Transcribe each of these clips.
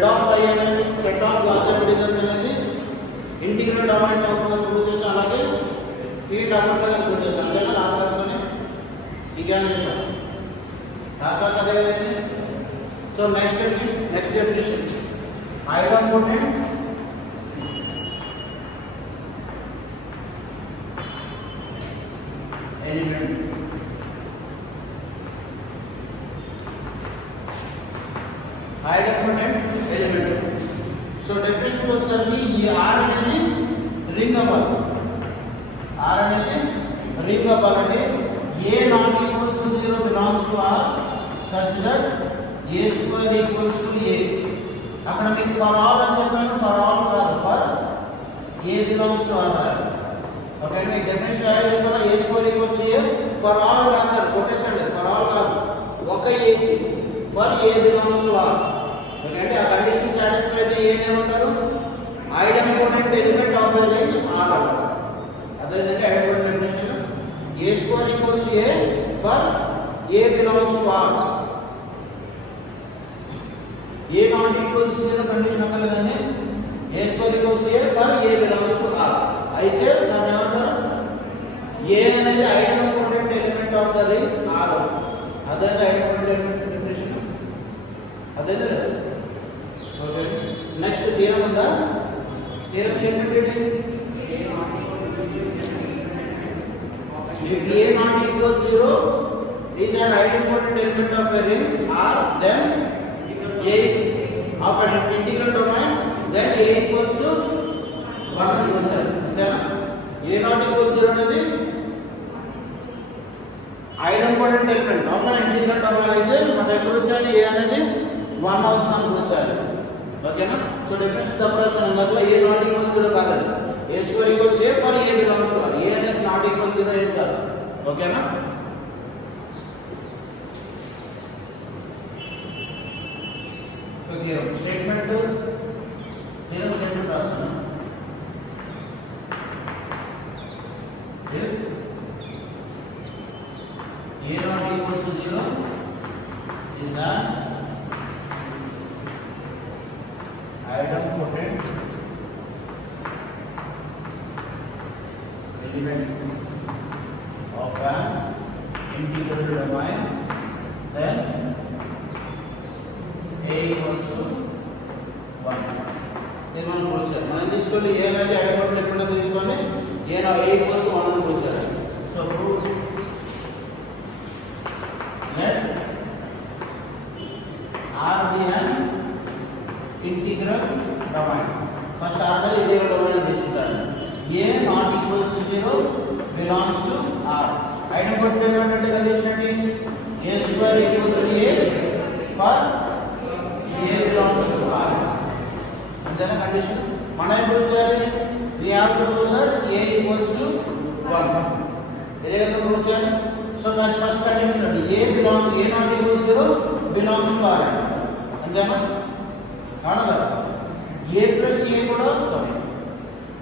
Set of I అనేది set of Gaussian integers అనేది integral domain అవుతుందని ప్రూవ్ చేసాం. అలాగే ఫీల్డ్ అవ్వట్లేదు అని ప్రూవ్ చేసాం. అంతేనా? లాస్ట్ క్లాస్లోనే విజ్ఞానం చేసాం. లాస్ట్ క్లాస్ అదే కదండి. So next definition idempotent element. Idempotent element. So definition వచ్చేసరికి ఈ ఆర్ అనేది రింగ్ అవ్వాలి. ఆర్ అనేది రింగ్ అవ్వాలంటే A not equals to 0 belongs to R such that A square equals to ఏ. అక్కడ మీకు ఫర్ ఆల్ అని చెప్పాను, ఫర్ ఆల్ కాదు, for A belongs to R. Okay, మీకు డెఫినేషన్ రాయాలి కదా, A square equals to A for all రాశారు, కొట్టేసండి. ఫర్ ఆల్ కాదు, ఒక A for A belongs to R. Okay అంటే ఆ కండిషన్ సాటిస్ఫై అయితే ఏమంటారు? ఐడెంపోటెంట్ ఎలిమెంట్ ఆఫ్ ఆర్ అంటారు. అదేవిధంగా idempotent definition A square equals to A for A belongs to R. A not equals to 0 condition అక్కర్లేదండి. A square equals to A for A belongs to R. అయితే దాన్ని ఏమంటారు? A అనేది idempotent element of the ring R. అదే idempotent element definition. అదే okay. Next theorem ఉందా? Theorem statement ఏంటి? If A not equals 0 is an idempotent element of a ring R, then A of an integral domain, then A equals to 1 అని రాశారు. అంతేనా? A not equals 0 అనేది idempotent element of an integral domain అయితే మనం ఎప్పుడు వచ్చాలి? A అనేది 1 అవుతుందని వచ్చాలి. ఓకేనా? సో డెఫినేషన్ తప్పరాసిన అందులో A not equals 0 కాదండి. A square equals A for A belongs to R. A అనేది not equal 0 ఏం కాదు. ఓకేనా? సో స్టేట్మెంట్ రాస్తున్నాను. If A not equals to 0 is an idempotent element of an integral domain, then A equals to 1. Then మనం prove మనం తీసుకోండి. A అనేది idempotent element తీసుకోండి. A equals to 1 అని ప్రూవ్ చేయాలి. So proof let R be an integral domain. First R అనేది integral domain తీసుకుంటాను. A not equals to 0 belongs to R. Idempotent element అంటే కండిషన్ ఏంటి? A square equals to A for A belongs to R. అంతేనా కండిషన్? మనం ఏం prove చేయాలి? We have to prove that A equals to 1. ఇదే కదా ప్రూవ్ చేయాలి. సో ఫస్ట్ కండిషన్ అండి A not equals 0 belongs to R. అంతేనా? అవునా కదా? A ప్లస్ A కూడా సారీ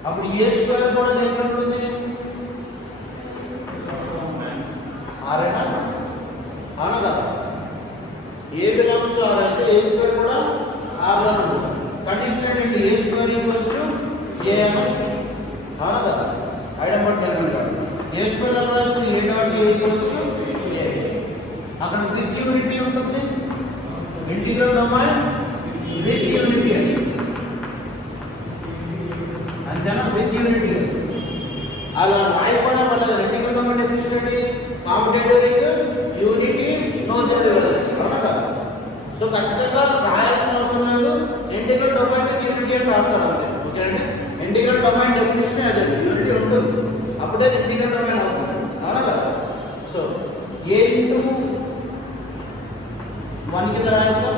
అప్పుడు ఏ స్క్వేర్ కూడా దేంట్లో ఉంటుంది? ఆరేనా? అవునా కదా? ఏ బిలాంగ్స్ టు ఆర్ అయితే ఏ స్క్వేర్ కూడా ఆర్లో ఉంటుంది. కండిషన్ ఏంటంటే a square equals to a అని. అవునా కదా? ఐడెంపోటెంట్ ఎలిమెంట్ కాదు. ఏ స్క్వేర్ రావచ్చు a dot A equals to ఏ. అక్కడ విత్ యూనిటీ ఉంటుంది. ఇంటిగ్రల్ డొమైన్ విత్ యూనిటీ అండి. అంతేనా? విత్ యూనిటీ అలా రాయకుండా పర్లేదు. ఇంటిగ్రల్ డొమైన్ డెఫినిషన్ ఏంటి? Commutative ring, unity, no general. అవునా కదా? సో ఖచ్చితంగా రాయాల్సిన అవసరం లేదు. ఇంటిగ్రల్ డొమైన్ విత్ యూనిటీ అని రాస్తారు అంతే. ఓకే అండి? ఇంటిగ్రల్ డొమైన్ డెఫినిషన్ అదే, యూనిటీ ఉంటుంది. అప్పుడే ఇంటిగ్రల్ డొమైన్ అవుతుంది. అవునా కదా? సో ఏ ఇంటూ 1 కింద రాయొచ్చు.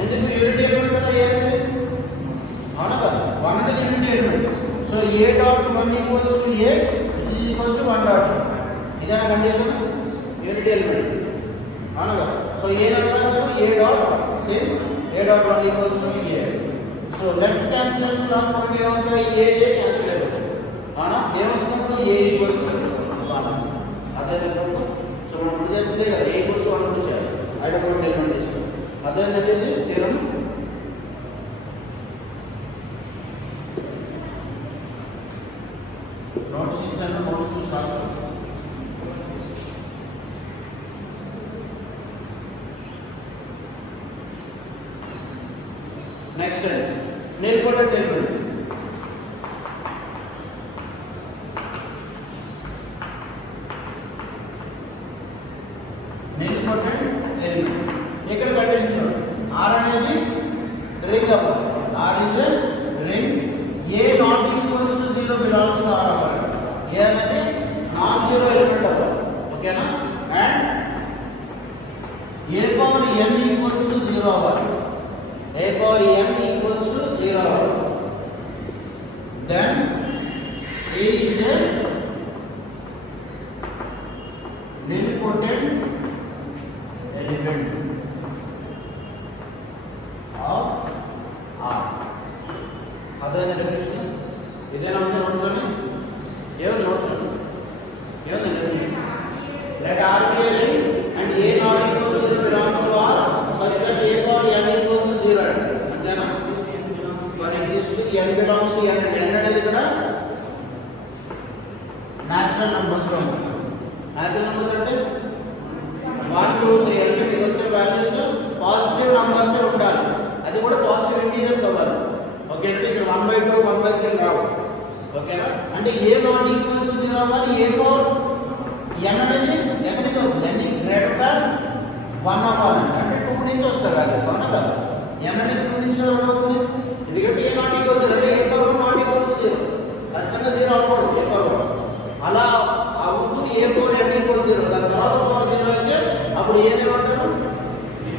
ఎందుకు? యూనిటీ ఎలిమెంట్ కదా ఏ అనేది. అవునా కదా? 1 అనేది unity element. So A dot 1 equals to A which is equals to 1 డాట్. ఇదేనా కండిషన్? Unity element. అవునా కదా? సో A ని రాసాము A dot 1 since A dot 1 equals to A. So left cancellation రాసుకుంటే ఏమవుతుంది? A క్యాన్సిల్ అయిపోతుంది. అవునా? ఏమొస్తున్నప్పుడు A ఈక్వల్స్ టు 1. అదే ప్రూఫ్. సో మనం ప్రూవ్ చేస్తే కదా A ఈక్వల్స్ టు 1 ప్రూవ్ చేయాలి. ఐడెంపోటెంట్ ఎలిమెంట్ తీసుకుంటాం. అదే theorem next nilpotent element. Nilpotent element ఇక్కడ కండిషన్ ఆర్ అనేది రింగ్ అవ్వాలి. R is a ring. A not equals to 0 belongs to R అవ్వాలి. ఏ అనేది నాన్ జీరో ఎలిమెంట్ అవ్వాలి. ఓకేనా? And A power n equals to 0 అవ్వాలి. A power n equals to 0 అవ్వాలి. Then A is a nilpotent element of R. అదేనా definition? ఇదేనా ఉంది నోట్స్లోనే? ఏముంది నోట్స్లో? ఏముంది definition? Let R be a ring and a not equals to 0 belongs to R such that a power n equals to 0. అంతేనా? మరి exist n belongs to n. n అనేది ఇక్కడ న్యాచురల్ నంబర్స్ లో ఉంది. న్యాచురల్ నంబర్స్ అంటే 1 2 3 అంటే మీకు వచ్చే వాల్యూస్ పాజిటివ్ నంబర్స్ ఉండాలి. అది కూడా పాజిటివ్ ఇంటీజర్స్ అవ్వాలి. ఓకే అంటే ఇక్కడ 1/2 1/3 రావు. ఓకేనా? అంటే ఏ నాట్ ఈక్వల్స్ టు 0 అవ్వాలి. ఏ పవర్ n అనేది ఎక్కడికి n గ్రేటర్ దాన్ 1 అవ్వాలి. అంటే 2 నుంచి వస్తారు వాల్యూస్. అవునా కదా? n అనేది 2 నుంచి కదా అవుతుంది. ఎందుకంటే ఏ నాట్ ఈక్వల్స్ 0 అంటే ఏ పవర్ నాట్ ఈక్వల్స్ 0. అసలు 0 అవ్వకూడదు ఏ పవర్. అలా అవుతూ ఏ పవర్ n ఈక్వల్స్ 0. దాని తర్వాత పవర్ 0 అయితే అప్పుడు ఏదేమంటారు?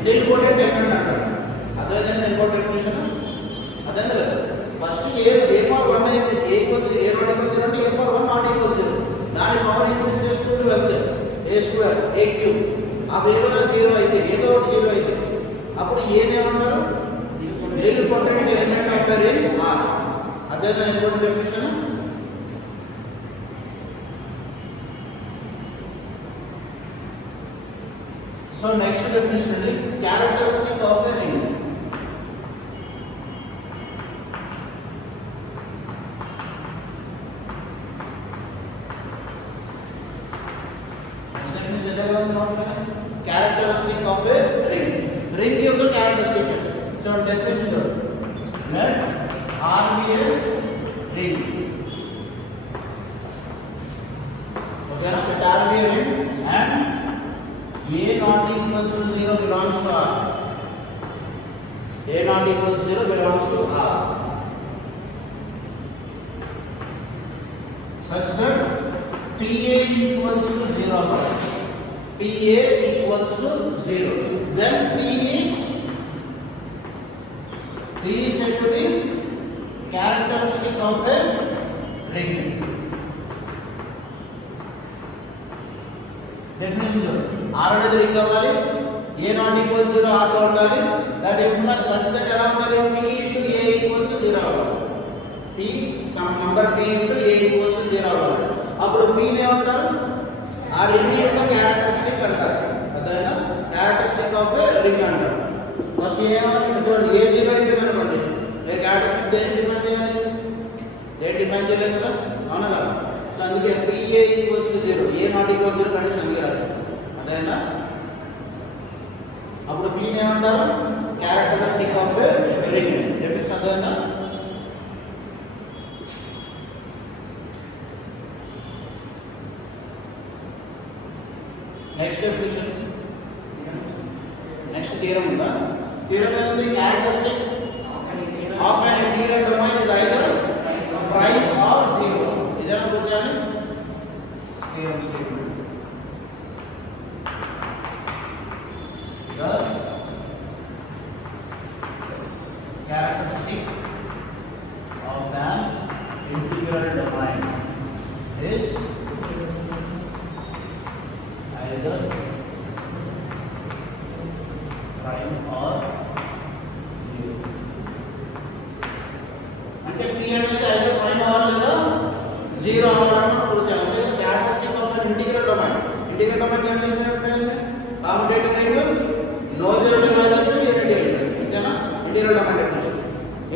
నిల్పోటెడ్ ఎలిమెంట్ అంటారు. అదే నిల్పోటెడ్ డెఫినిషన్. అదే కదా ఫస్ట్ ఏ పవర్ 1 అయితే ఏ ఈక్వల్స్ ఏ నాట్ ఈక్వల్స్ 0 అంటే ఏ పవర్ 1 నాట్ ఈక్వల్స్ 0. దాని పవర్ ఇంక్రీజ్ చేసుకుంటూ వెళ్తే ఏ స్క్వేర్ ఏ క్యూబ్ అవి ఏమైనా 0 అయితే ఏదో ఒకటి 0 అయితే అప్పుడు ఏమేమంటారు? Nilpotent element of a ring R. అదే nilpotent definition. So next definition is characteristic of a ring. Next definition is characteristic of a ring. Ring యొక్క characteristic. So definition let R be a ring. Okay, now let R be a ring and A not equals to 0 belongs to R. A not equals to 0 belongs to R. Such that PA equals to 0. PA equals to 0. Then P is said to be characteristic of a ring. Definition. R అనేది ring అవ్వాలి. ఏ not equal 0 R లో ఉండాలి. That implies such that ఎలా ఉండాలి? P into A equals to 0 అవ్వాలి. P some number P into A equals to 0 అవ్వాలి. అప్పుడు P నే అంటారు ఆ రింగ్ యొక్క క్యారెక్టరిస్టిక్ అంటారు. అదేనా క్యారెక్టరిస్టిక్ ఆఫ్ ఏ రింగ్ అంటారు. ఫస్ట్ ఏమని చూడండి ఏ 0 అయిపోయింది అనుకోండి. ఏ క్యారెక్టరిస్టిక్ దేన్ని డిఫైన్ చేయాలి? దేన్ని డిఫైన్ చేయలేదు కదా? అవునా కదా? సో అందుకే PA equals to 0 A not equal 0 condition అందుకే రాశారు. అదేనా అప్పుడు P ఏమంటారు? Characteristic of a ring. Definition అదేనా? నెక్స్ట్ డెఫినిషన్ నెక్స్ట్ థియరం ఉందా? థియరం ఏముంది? క్యారెక్టరిస్టిక్ ఆఫ్ an integral domain is either prime or 0. ఇదేనా కూర్చోాలి theorem statement. The characteristic of an integral domain is either prime or 0. అంటే P అనేది either prime or లేదా 0 అవ్వాలని కూర్చోాలి. అంటే characteristic of an integral domain. Integral domain ఏం చేసినట్టు commutative ring non-zero divisors unity అంతేనా? Integral domain definition.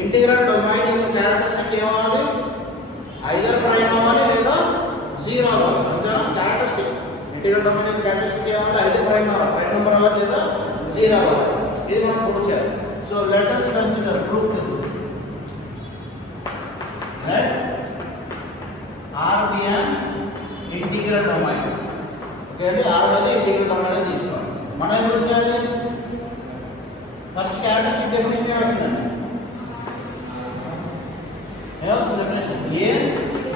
Integral domain యొక్క క్యారెక్టరిస్టిక్ ఏమవ్వాలి? ఐదర్ ప్రైమ్ అవ్వాలి లేదా 0 అవ్వాలి. అంతేనా? క్యారెక్టరిస్టిక్ ఇంటిగ్రల్ డొమైన్ యొక్క క్యారెక్టరిస్టిక్ ఏమవ్వాలి? ఐదర్ ప్రైమ్ అవ్వాలి, ప్రైమ్ నెంబర్ అవ్వాలి లేదా 0 అవ్వాలి. ఇది మనం ప్రూవ్ చేయాలి. So let us consider proof that R be an integral domain. Okay, and R అనేది ఇంటిగ్రల్ డొమైన్ అని తీసుకోవాలి. మనం ఏం చేయాలి? ఫస్ట్ క్యారెక్టరిస్టిక్ డెఫినిషన్ ఏమొస్తుందండి? ఏమొస్తుంది definition? A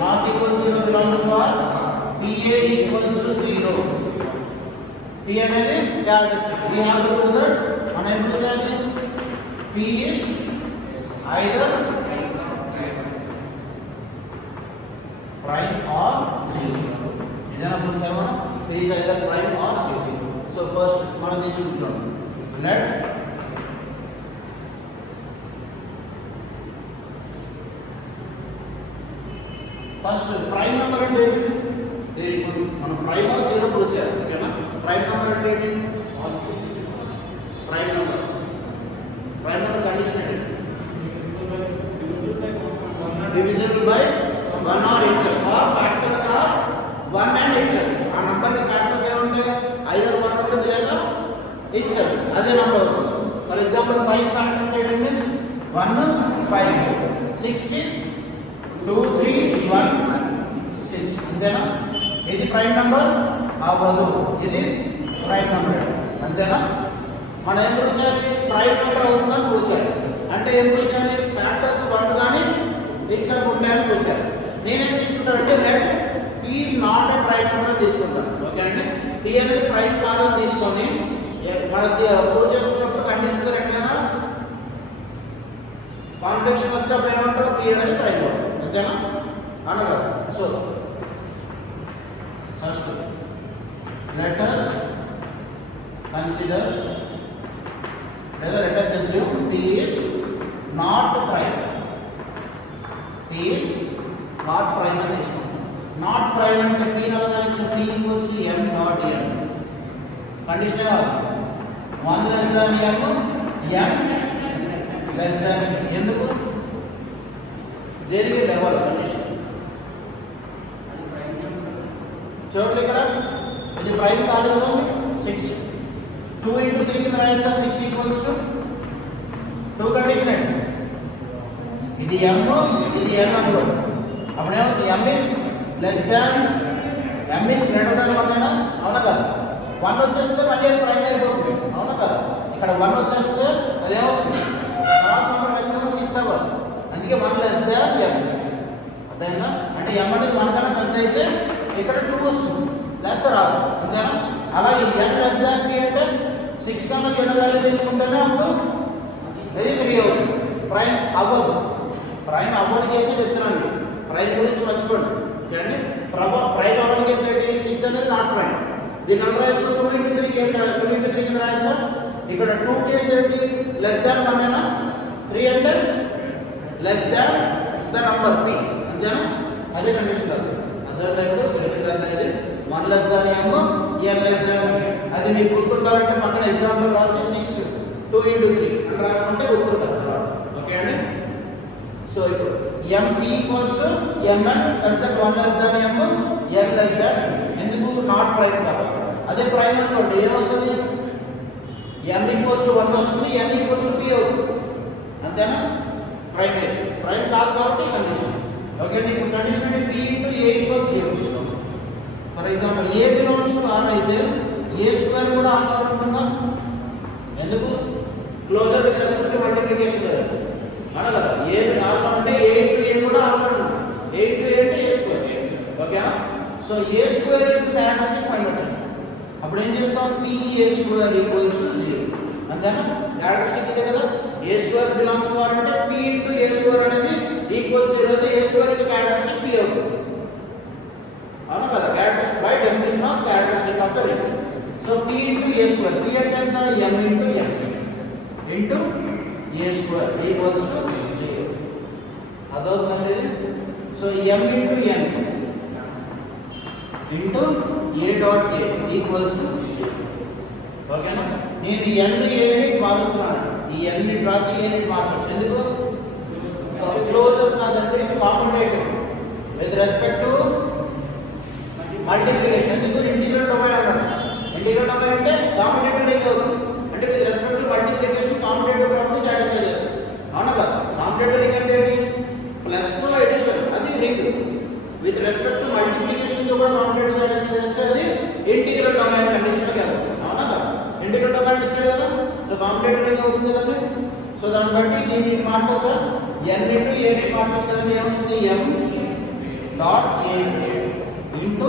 not equal to 0 belongs to R, PA equals to 0. P అనేది characteristic. We have to do that. మనం ఏం చేయాలి? P is either prime or 0. ఇదేనా ప్రూఫ్ ఏమన్నా? P is either prime or 0. So first మనం తీసుకుంటాం. Let ఫస్ట్ ప్రైమ్ నెంబర్ అంటే ఏంటి? మనం ప్రైమ్ ఆర్ జీరో ప్రూవ్ చేయాలి. ఓకేనా? ప్రైమ్ నెంబర్ అంటే ఏంటి? ప్రైమ్ నెంబర్ కండిషన్ ఏంటి? Divisible by 1 or itself or factors are 1 and itself. ఆ నంబర్ కి ఫ్యాక్టర్స్ ఏముంటాయి? either 1 ఉంటుంది లేదా itself. అదే నంబర్. ఫర్ ఎగ్జాంపుల్ 5 ఫ్యాక్టర్స్ ఏంటండి? 1 5 6 కి 2 3 1 6 అంతేనా? ఇది ప్రైమ్ నెంబర్ అవ్వదు, ఇది ప్రైమ్ నెంబర్ అంతేనా? మనం ఏం ప్రూవ్ చేయాలి? ప్రైమ్ నెంబర్ అవుతుందని ప్రూవ్ చేయాలి. అంటే ఏం ప్రూవ్ చేయాలి? ఫ్యాక్టర్స్ 1 కానీ itself ఉంటాయని ప్రూవ్ చేయాలి. నేనేం తీసుకుంటానంటే let P is not a prime number అని తీసుకుంటాను. ఓకే అండి? P అనేది ప్రైమ్ కాదని తీసుకొని మన ప్రూవ్ చేసుకున్నప్పుడు కండిషన్ ఎక్కడైనా కాంట్రాక్షన్ వస్తే అప్పుడు ఏమంటారు? P అనేది ప్రైమ్ అంతేనా? అనగా so first let us consider లేదా let us assume P is not prime. P is not prime అని తీసుకుంటాం. నాట్ ప్రైమ్ అంటే P నలగచ్చు. P equals to M not N. Condition 1 less than M, M less than P. ఎందుకు? దేనికి double condition. చూడండి ఇక్కడ ఇది ప్రైమ్ కాదు కదా. 6 2 into 3 కింద రాయొచ్చా? 6 equals to 2 కండిషన్ అండి. ఇది M, ఇది N అనుకోండి. అప్పుడేమో M is less than M is greater than 1 అయినా అవునా కదా? 1 వచ్చేస్తే మళ్ళీ అది ప్రైమ్ అయిపోతుంది అవునా కదా? ఇక్కడ 1 వచ్చేస్తే అది ఏమొస్తుంది? తర్వాత నెంబర్ వేసుకున్న 6 అవ్వాలి. అందుకే 1 less than M. అదేనా? అంటే M అనేది 1 కన్నా పెద్ద అయితే ఇక్కడ 2 వస్తుంది, లేకపోతే రాదు అంతేనా? అలాగే N less than P అంటే 6 కన్నా చిన్న వాల్యూ తీసుకుంటేనే అప్పుడు ఇది 3 అవుతుంది. ప్రైమ్ అవ్వదు. ప్రైమ్ అవ్వని కేసే చెప్తున్నాను. ప్రైమ్ గురించి మర్చిపోండి. ఓకే అండి? ప్రైమ్ అవ్వని కేసు ఏంటి? 6 అనేది నాట్ ప్రైమ్. దీన్ని ఎలా రాయొచ్చు? 2 into 3 కేసు 2 into 3 కింద రాయొచ్చా? ఇక్కడ 2 కేసు ఏంటి? లెస్ దాన్ 1 అయినా 3 అంటే less than the number P అంతేనా? అదే కండిషన్ రాశారు. అర్థమైనప్పుడు ఎందుకు రాసేది? 1 less than M, N less than P. అది మీకు గుర్తుండాలంటే పక్కన ఎగ్జాంపుల్ రాసి 6 2 into 3 అని రాసుకుంటే గుర్తుంటారు. ఓకే అండి? సో ఇప్పుడు MP equals to Mn such that 1 less than M, N less than P. ఎందుకు? నాట్ ప్రైమ్ కాబట్టి. అదే ప్రైమ్ అనుకోండి ఏమొస్తుంది? M equals to 1 వస్తుంది, N equals to P అవుతుంది అంతేనా? ప్రైమ్ ప్రైమ్ కాదు కాబట్టి కండిషన్. ఓకే అండి? ఇప్పుడు కండిషన్ అంటే P into A equals 0. For example A belongs to R అయితే A స్క్వేర్ కూడా R ఉంటుందా? ఎందుకు? Closure with respect to multiplication కదా అన కదా? A R అంటే A into A కూడా R ఉంటుంది. A into A అంటే A స్క్వేర్. ఓకేనా? సో A స్క్వేర్ యొక్క క్యారెక్టరిస్టిక్ ఫైండ్ అవుట్ చేస్తాం. అప్పుడు ఏం చేస్తాం? P A square equals to 0 అంతేనా? క్యారెక్టరిస్టిక్ ఇదే కదా. A square belongs to R అంటే P into A స్క్వేర్ అనేది ఈక్వల్స్ 0 అయితే A స్క్వేర్ యొక్క క్యారెక్టరిస్టిక్ P అవుతుంది అవునా కదా? Characteristic by definition of characteristic of the ring. So P into A square, P అంటే ఎంత? M into M into A square equals to 0. అదవుతుందండి. So M into N into A dot A equals to 0. ఓకేనా? నేను N A ని మారుస్తున్నాను. ఈ N ని రాసి A ని మార్చొచ్చు. ఎందుకు? క్లోజర్ కాదండి, competitive with respect to multiplication. ఎందుకు? ఇంటిగ్రల్ డొమైన్ అన్నాడు. ఇంటిగ్రల్ డొమైన్ అంటే కాంపిటేటివ్ రింగ్ అవుతుంది. అంటే with respect to multiplication competitive property complete ring అవుతుంది కదండి. సో దాన్ని బట్టి దీన్ని మార్చొచ్చా, n ఇంటూ a ని మార్చొచ్చు కదండి. ఏమొస్తుంది, m dot a into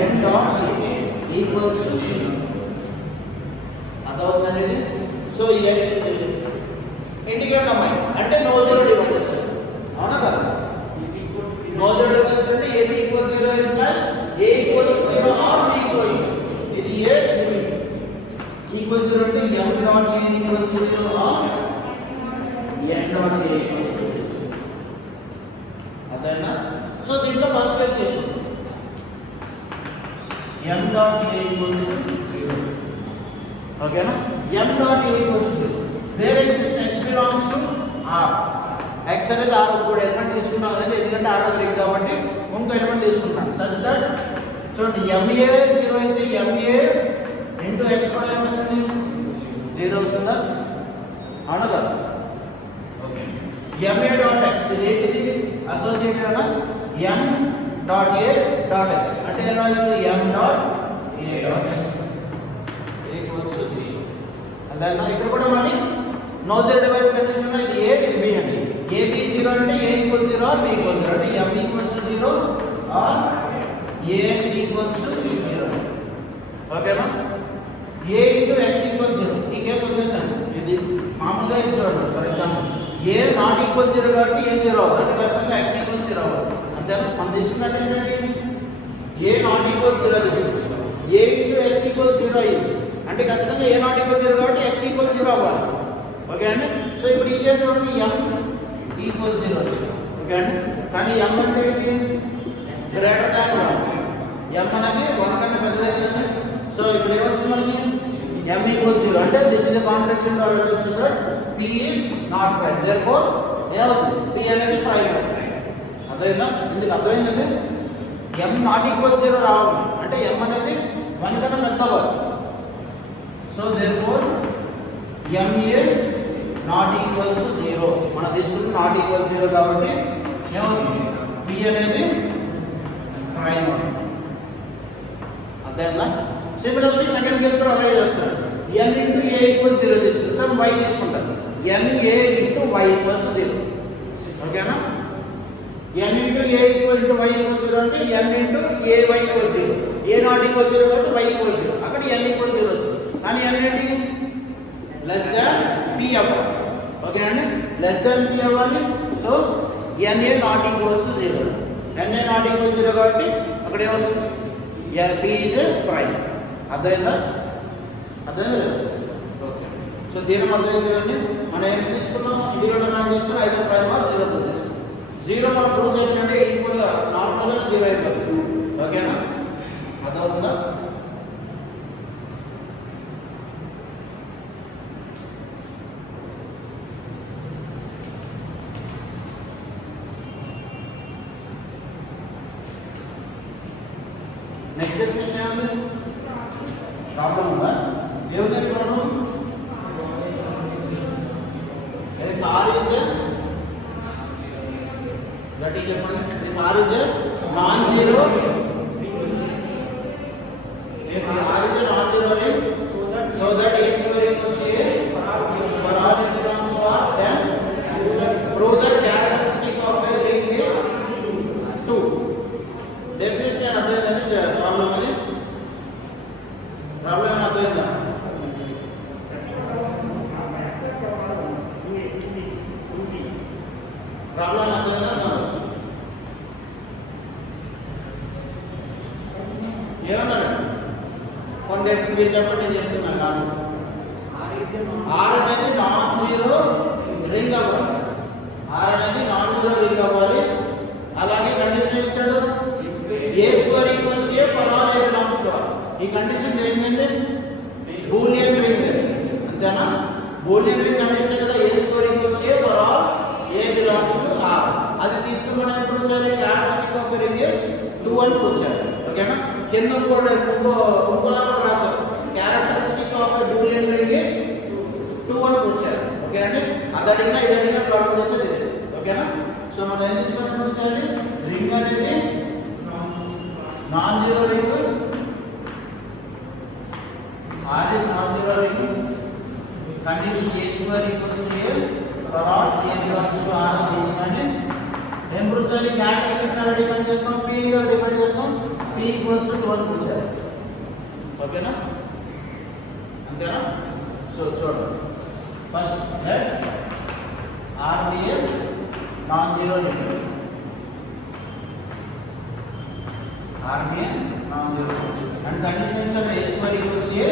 n dot a equals to 0. అదవుతుందండి ఇది. సో ఇంటిగ్రేట్ అమ్మాయి అంటే నో జీరో డివైజెస్, అవునా కదా. నో జీరో డివైజెస్ అంటే a equals 0 plus a equals 0 or b equals, ఇది a ఇది b. ఈక్వల్స్ 0 అంటే m dot a equals 0 or n dot a equals 0. అదేనా. సో దీంట్లో ఫస్ట్ కేస్ తీసుకుందాం. m డాట్ a ఈక్వల్స్ 0, ఓకేనా. m dot a equals 0 where exist x belongs to r. x అనేది r కూడా element తీసుకున్నాం అనేది, ఎందుకంటే r అనేది రింగ్ కాబట్టి ఇంకో ఎలిమెంట్ తీసుకుంటాం. సచ్ దట్ చూడండి ma 0 అయితే ma ఇంటూ x కూడా ఏమొస్తుంది, 0 వస్తుందా, అవునా కదా. ma డాట్ x ఇది అసోసియేటెడ్ అన్న m dot a dot x అంటే ఎలా రాయొచ్చు, m dot a dot x equals to 0. అదే ఇక్కడ కూడా మళ్ళీ నో జీరో డివైస్ కండిషన్ లో ఇది a ఇది b అండి. a b 0 అంటే a equals 0 or b equals 0 అంటే m equals 0 or ax equals 0, ఓకేనా. a ఇంటూ x ఈక్వల్స్ 0 ఈ కేసు వదిలేసాను. ఇది మామూలుగా ఇది చూడండి. For example a not equal 0 కాబట్టి a 0 అవ్వాలి, అంటే ఖచ్చితంగా x ఈక్వల్ 0 అవ్వాలి. అంతే మనం తీసుకున్న కండిషన్ ఏంటి, a నాట్ ఈక్వల్ 0 తీసుకుంటాం, a ఇంటూ x ఈక్వల్ 0 అయ్యింది అంటే ఖచ్చితంగా a నాట్ ఈక్వల్ 0 కాబట్టి x ఈక్వల్ 0 అవ్వాలి, ఓకే అండి. సో ఇప్పుడు ఈ కేసు చూడండి m ఈక్వల్ 0 వచ్చింది, ఓకే అండి. కానీ m అంటే ఏంటి, గ్రేటర్ దాన్ 1, m అనేది 1 కంటే పెద్దదే కదండి. సో ఇప్పుడు ఏమొచ్చింది మనకి, m ఈక్వల్ 0 అంటే this is a contraction so that p is not prime, therefore ఏమవుతుంది, p అనేది ప్రైమ్. అర్థమైందా, ఇందుకు అర్థమైందండి. m నాట్ ఈక్వల్ 0 రావాలి అంటే m అనేది 1 కన్నా పెద్ద అవ్వాలి. So therefore ma not equals 0 మనం తీసుకుంటే నాట్ ఈక్వల్ 0 కాబట్టి ఏమవుతుంది, p అనేది ప్రైమ్. అర్థమైందా. సిమిలర్లీ సెకండ్ కేసు కూడా అలాగే చేస్తారు. n ఇంటూ a ఈక్వల్ 0 తీసుకుంటారు, సమ్ y తీసుకుంటారు, n a into y equals 0, ఓకేనా. n into a equal into y equal 0 అంటే n into a y equal 0, a not equal 0 కాబట్టి y ఈక్వల్ 0, అక్కడ n equal 0 వస్తుంది. కానీ n ఏంటి, లెస్ దాన్ p అవ్వాలి, ఓకే అండి. లెస్ దాన్ p అవ్వాలి. So na not equals 0, na not equal 0 కాబట్టి అక్కడ ఏమొస్తుంది, p ఈజ్ ప్రైమ్. అర్థమైందా, అర్థమైందా లేదు. సో దీని అర్థం ఏంటంటే మనం ఏం తీసుకున్నాం, ఇంటిగ్రల్ డిమాండ్ తీసుకుని ఐదర్ ప్రైమ్ ఆర్ 0 ప్రూవ్ చేస్తాం. 0 మనం ప్రూవ్ చేయాలంటే ఈక్వల్గా నార్మల్గా 0 అయిపోతుంది, ఓకేనా. అర్థమవుతుందా. నెక్స్ట్ క్వశ్చన్ ఏముంది, ప్రాబ్లం ఉందా, ఏముందండి problem. if r is a గట్టి చెప్పండి, if r is a non-zero, if r is a non-zero ring, so that a square equals to a for all that belongs to r, then prove that characteristic of a ring is 2. డెఫినేషన్ నేను అర్థమైందండి. ప్రాబ్లం అది ప్రాబ్లం ఏమైనా అర్థమైందా, ప్రాబ్లం అర్థమైందా, ఏమన్నారు కొన్ని మీరు చెప్పండి, నేను చెప్తున్నాను కాదు. r అనేది నాన్ జీరో రింగ్ అవ్వాలి, r అనేది నాన్ జీరో రింగ్ అవ్వాలి. అలాగే కండిషన్ ఇచ్చాడు, a square equals a for all a belongs to r. ఈ కండిషన్ ఏంటంటే బూలియన్ రింగ్, అంతేనా. బూలియన్ రింగ్ కండిషన్ కదా, a square equals a for all a belongs to r. అది తీసుకుని మనం ప్రూవ్ చేయాలి, క్యారెక్టరిస్టిక్ ఆఫ్ రింగ్ ఇస్ 2 అని ప్రూవ్ చేయాలి, ఓకేనా. కింద కూడా ఇంకోలా కూడా రాశారు, characteristic of Boolean ring is 2 అని ప్రూవ్ చేయాలి, ఓకేనండి. అది అడిగినా ఇది అడిగినా ప్రాబ్లం చేసేది ఇది, ఓకేనా. సో మనం ఏం తీసుకుని ప్రూవ్ చేయాలి, రింగ్ అనేది non zero ring, r is non zero ring, condition a square equals to a for all a belongs to r అని తీసుకొని ఎంబ్రుచాలి క్యారెక్టరిస్టిక్ ని డిఫైన్ చేస్తాం p ని డిఫైన్ చేస్తాం p ఈక్వల్స్ టు 12 కూర్చారు ఓకేనా అంతేనా సో చూడండి first let r be a non zero number r be a non zero and condition is a square equals to a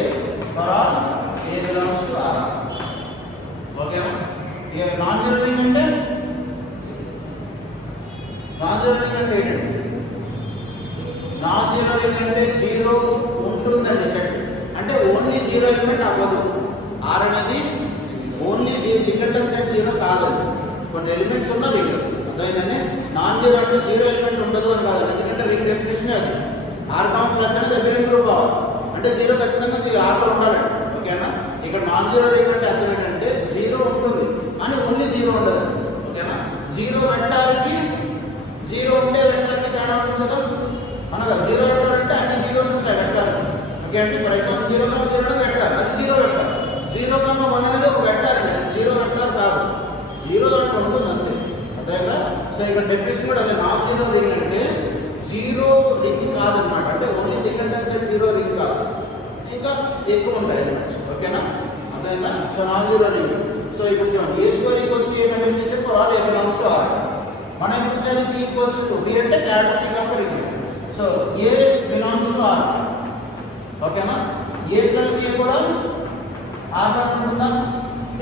for all a belongs to r ఓకేనా ఏ నాన్ జీరో రింగ్ అంటే non zero ring అంటే ఏంటంటే non zero ring అంటే జీరో ఉంటుందండి సెట్ అంటే only zero element అవ్వదు r అనేది only single term set zero కాదు కొన్ని ఎలిమెంట్స్ ఉన్న రింగ్ అదేంటంటే నాన్ జీరో అంటే జీరో ఎలిమెంట్ ఉండదు అని కాదు ఎందుకంటే రింగ్ డెఫినేషన్ అది r ప్లస్ అనేది ఎలిమెంట్ గ్రూప్ అంటే జీరో ఖచ్చితంగా r లో ఉండాలండి ఓకేనా ఇక్కడ నాన్ జీరో రింగ్ అంటే అర్థం ఏంటంటే జీరో ఉంటుంది అని ఓన్లీ జీరో ఉండదు ఓకేనా జీరో వెక్టార్కి జీరో ఉండే వెక్టార్కి తేడా ఉంటుంది కదా అనగా జీరో వెక్టార్ అంటే అన్ని జీరోస్ ఉంటాయి వెక్టార్ ఓకే అంటే ఫర్ ఎగ్జాంపుల్ జీరో కన్నా జీరో అనేది వెక్టార్ అది జీరో వెక్టార్ జీరో కన్నా 1 అనేది ఒక వెక్టార్ అండి అది జీరో వెక్టార్ కాదు జీరో దాంట్లో ఉంటుంది అంతే అదేగా సో ఇక్కడ డెఫినేషన్ కూడా అదే నాన్ జీరో రింగ్ అంటే జీరో రింగ్ కాదనమాట అంటే only second time set zero ring కాదు ఇంకా ఎక్కువ ఉంటాయి ఎలిమెంట్స్ ఓకేనా అదేనా so non zero ring so ఇప్పుడు చూడండి a square equals to a condition ఇచ్చారు for all a belongs to r మనం ఇప్పుడు చేయాలి b ఈక్వల్స్ టు b అంటే characteristic of ring so a belongs to r ఓకేనా a ప్లస్ a కూడా r లో ఉంటుందా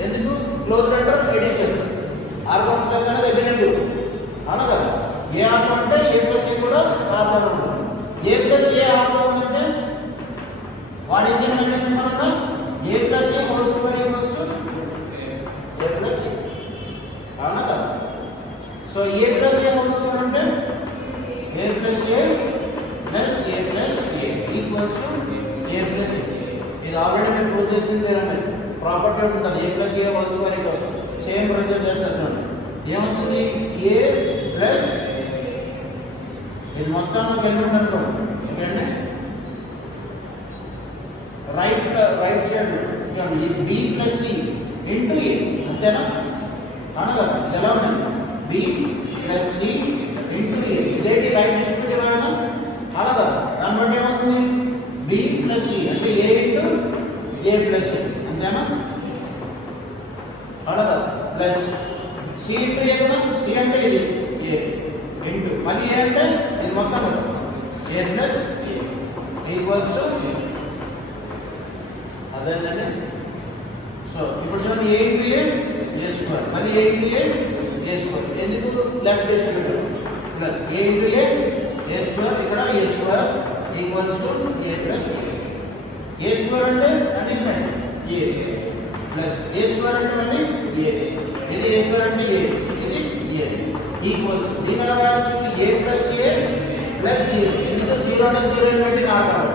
ఎందుకు close under addition r plus అనేది ఎలిమెంట్ అవునా కదా a r అంటే a ప్లస్ a కూడా r లో ఉంటుంది a ప్లస్ a r లో ఉందంటే వాట్ ఇస్ ద కండిషన్ మనకు a plus a whole square equals to a plus a అవునా కదా so a plus a whole square అంటే a plus a plus a plus a equals to a plus a ఇది ఆల్రెడీ నేను ప్రూవ్ చేసింది అంటే ప్రాపర్టీ ఉంటుంది a plus a whole square equals same procedure చేస్తాను ఏమొస్తుంది a ప్లస్ ఇది మొత్తం ఒక ఎలిమెంట్ అనుకోండి ఓకేండి right side b plus c into a అంతేనా అనగా ఇది ఎలా ఉంది b plus c into a ఇదేంటి రైట్ డిస్ట్రిబ్యూటివ్ అయినా అలాగా దాన్ని బట్టి ఏమవుతుంది b ప్లస్ c అంటే a into a plus c అంతేనా అలాగా ప్లస్ c ఇంటూ a కదా c అంటే ఇది a ఇంటూ మళ్ళీ a అంటే ఇది మొత్తం కదా a plus a equals to అదేంటండి సో ఇప్పుడు చూడండి a ఇంటూ a స్క్వేర్ మళ్ళీ a ఇంటూ a స్క్వేర్ ఎందుకు left distributive plus a into a square ఇక్కడ a square equals to a plus a square అంటే condition a plus a square అంటే మళ్ళీ a ఇది a స్క్వేర్ అంటే a ఇది a equals దీని ఎలా రాయొచ్చు a ప్లస్ a ప్లస్ 0 ఎందుకు 0 అంటే 0 ఎలిమెంట్ నాట్ కాబట్టి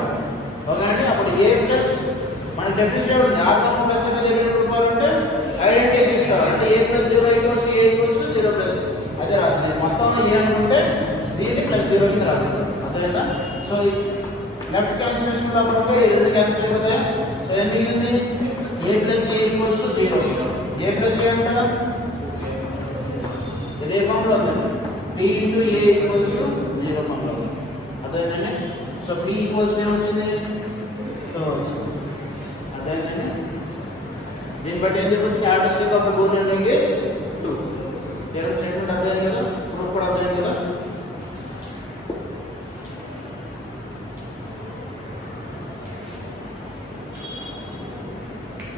ఓకేనంటే అప్పుడు a ప్లస్ మన డెఫినిషన్ ఉంది r ప్లస్ అనేది ఎలిమెంట్ రూపాలు అంటే ఐడెంటిటీ ఇస్తారు అంటే a plus 0 equals a equals 0 ప్లస్ అదే రాసింది మొత్తం a అనుకుంటే దీన్ని ప్లస్ 0 కింద రాస్తారు అర్థమైందా సో లెఫ్ట్ క్యాన్సిలేషన్ అప్పుడు ఈ రెండు క్యాన్సిల్ అయిపోతాయి సో ఏం మిగిలింది a plus a equals 0 a plus a అంటే ఇదే ఫార్ములా ఉంది p ఇంటూ a ఈక్వల్స్ 0 ఫార్ములా అదేనండి సో p ఈక్వల్స్ ఏమొచ్చింది 2 వచ్చింది అదేనండి దీన్ని బట్టి ఏం చెప్పొచ్చు characteristic of Boolean ring is 2 theorem statement అర్థం కదా ప్రూఫ్ కూడా అర్థం కదా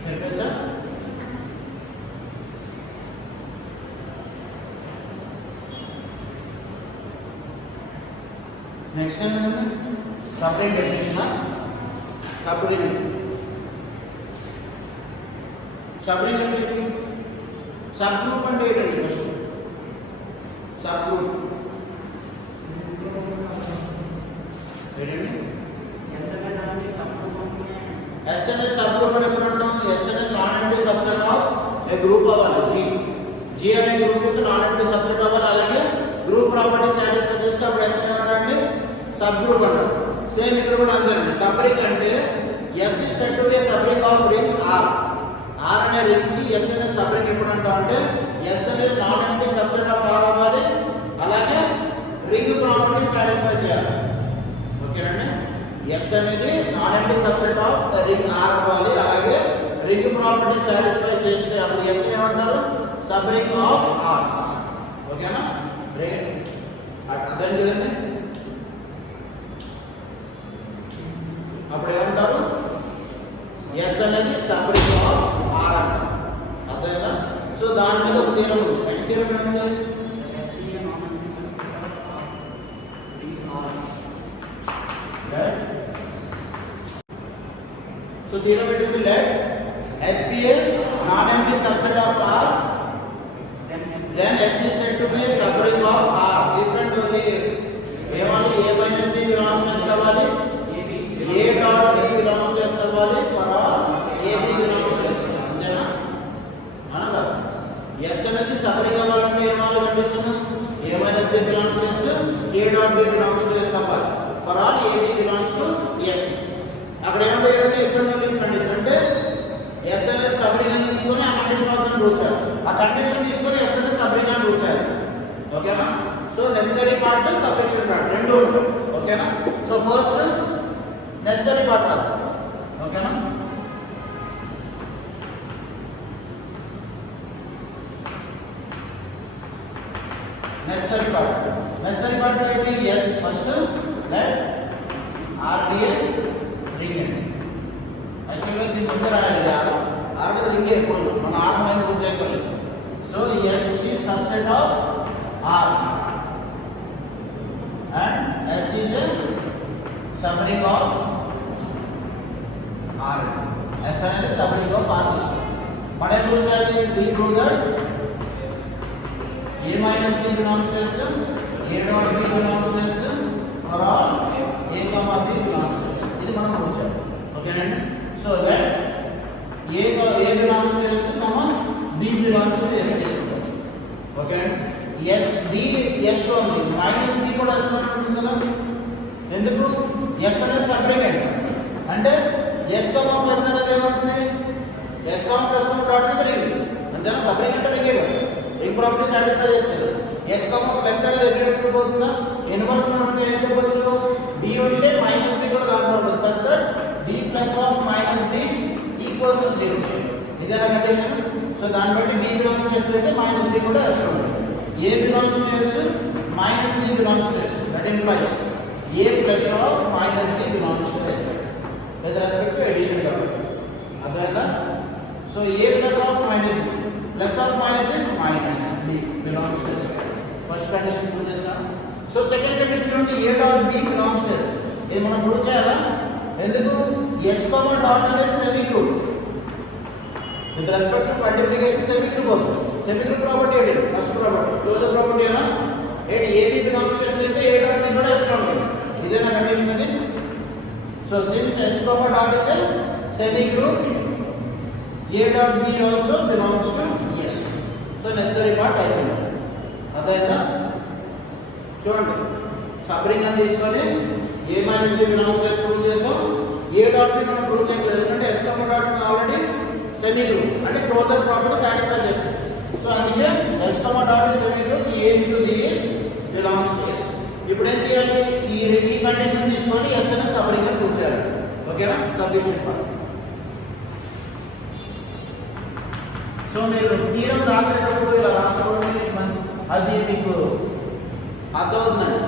సరిపోయిందా నెక్స్ట్ ఏంటంటే సపరేట్ డెఫినేషన్ సపరేట్ అంటే సబ్ గ్రూప్ అంటే ఏంటండి ఫస్ట్ సబ్ గ్రూప్ ఏంటండి ఎస్ అనేది సబ్ గ్రూప్ అని ఎప్పుడు అంటాం ఎస్ అనేది నాన్ ఎంటిటీ సబ్సెట్ ఆఫ్ ఏ గ్రూప్ అవ్వాలి జీ అనే గ్రూప్ యొక్క నాన్ ఎంటిటీ సబ్సెట్ అవ్వాలి అలాగే గ్రూప్ ప్రాపర్టీ సాటిస్ఫై చేస్తే అప్పుడు ఎస్ అంటే సబ్ గ్రూప్ అంటారు సేమ్ ఇక్కడ కూడా అంతేనండి సబ్ రింగ్ అంటే S is said to be subring of ring R అనే రింగ్ ఎస్ అనేది సబ్ రింగ్ ఎప్పుడు అంటాం అంటే ఎస్ అనేది non empty subset of R అవ్వాలి, అలాగే రింగ్ ప్రాపర్టీ సాటిస్ఫై చేయాలి. ఓకేనండి, ఎస్ అనేది non empty subset of ring R అవ్వాలి, అలాగే రింగ్ ప్రాపర్టీ సాటిస్ఫై చేస్తే అప్పుడు ఎస్ ఏమంటారు, సబ్ రింగ్ ఆఫ్ ఆర్. ఓకేనా, అర్థం కదండి. అప్పుడు ఏమంటారు, ఎస్ అనేది సబ్ రింగ్ ఆఫ్ ఆర్ అంటారు. అర్థమైందా? సో దాని మీద ఒక థీరం ఉంది. నెక్స్ట్ థీరం ఏముంది, so theorem it will be let SPA non-empty subset of R, then S is said to be a subring of R. Different only ఏమని A minus B belongs to S అవ్వాలి, A dot B belongs to S అవ్వాలి, for all AB belongs to S. అంతేనా? అనగా S అనేది సబరింగ్ అవ్వాలంటే ఏమని condition, A minus B belongs to S, A dot B belongs to S అవ్వాలి, for all AB belongs to S. అక్కడ ఏమంటే ఇఫ్ అండ్ ఓన్లీ కండిషన్ అంటే ఎస్ అనేది సబరింగ్ అని తీసుకొని ఆ కండిషన్ అవుతుంది ప్రూవ్ చేయాలి, ఆ కండిషన్ తీసుకొని ఎస్ అనేది సబరింగ్ అని ప్రూవ్ చేయాలి. ఓకేనా, so necessary part sufficient part రెండు ఉంటాయి. ఓకేనా, సో ఫస్ట్ నెసెసరీ పార్ట్ అది. ఓకేనా, నెసెసరీ పార్ట్ ఏంటి, yes first let R be a ring అండి. యాక్చువల్గా దీని ముందు రాయాలి, ఆర్ రింగ్ ఎప్పుడు మన ఆర్ మీద ప్రూవ్ చేయగలరు. So S is subset of R and S is a subring of R. S అనేది సబ్ రింగ్ ఆఫ్ ఆర్ తీసుకుంటాం. మనం ఏం ప్రూవ్ చేయాలి, we prove that A minus B belongs to S, A dot B belongs to S, for all A comma B belongs to S. ఇది మనం prove చేయాలి. ఓకేనండి, so let A belongs to S, B belongs to S తీసుకుంటాం. Okay, S B S లో ఉంది, minus B కూడా S లో ఉంటుంది కదా. ఎందుకు, S అనేది సపరేట్ అంటే S కామా ప్లస్ అనేది ఏమవుతుంది, S కామా ప్లస్ డాట్ అనేది రింగ్. అంతేనా, సపరేట్ అంటే రింగే కదా, రింగ్ ప్రాపర్టీ సాటిస్ఫై చేస్తుంది. ఎస్ కామా ప్లస్ అనేది ఎక్కడ పోతుందా, ఇన్వర్స్ ఉంటే ఏం చెప్పొచ్చు, డి ఉంటే మైనస్ బి కూడా దాంట్లో ఉంటుంది, such that D plus of minus B equals to 0. ఇదేనా కండిషన్. సో దాన్ని బట్టి డి బిలాంగ్స్ టు ఎస్ అయితే మైనస్ బి కూడా ఎస్ ఉంటుంది. A belongs to S minus B belongs to S, that implies A plus of minus B belongs to S with respect to addition కాబట్టి. అర్థమైందా? So A plus of minus B, plus of minus is minus B belongs to S. First condition prove చేస్తాం. So second condition ఉంది A dot B belongs to S. ఇది మనం prove చేయాలా, ఎందుకు, S comma dot అనేది semigroup with respect to multiplication semigroup అవుతుంది. Semigroup property ఏంటి, first property closure property అయినా ఏంటి, ఏబి బిలాంగ్స్ టు ఎస్ అయితే ఏ డాట్ బి కూడా ఎస్ లో ఉంటుంది. ఇదేనా కండిషన్ అది. So since S comma dot is semigroup, A dot B also belongs to S. So necessary part అయిపోయింది. అర్థమైందా? చూడండి, సబ్ రింగ్ అని తీసుకొని A minus B belongs to S prove చేసాం. A dot B మనం ప్రూవ్ చేయలేదు, ఎందుకంటే S comma dot already semi group అంటే క్లోజర్ ప్రాపర్టీ సాటిస్ఫై చేస్తుంది. సో అందుకే S comma dot is semigroup, A into B is belongs to S. ఇప్పుడు ఏం చేయాలి, ఈ కండిషన్ తీసుకొని S అనేది సబ్ రింగ్ అని ప్రూవ్ చేయాలి. ఓకేనా, సబ్స్టిట్యూషన్ పార్ట్. సో మీరు తీరం రాసేటప్పుడు ఇలా రాసుకోవడం అది మీకు అర్థమవుతుందండి,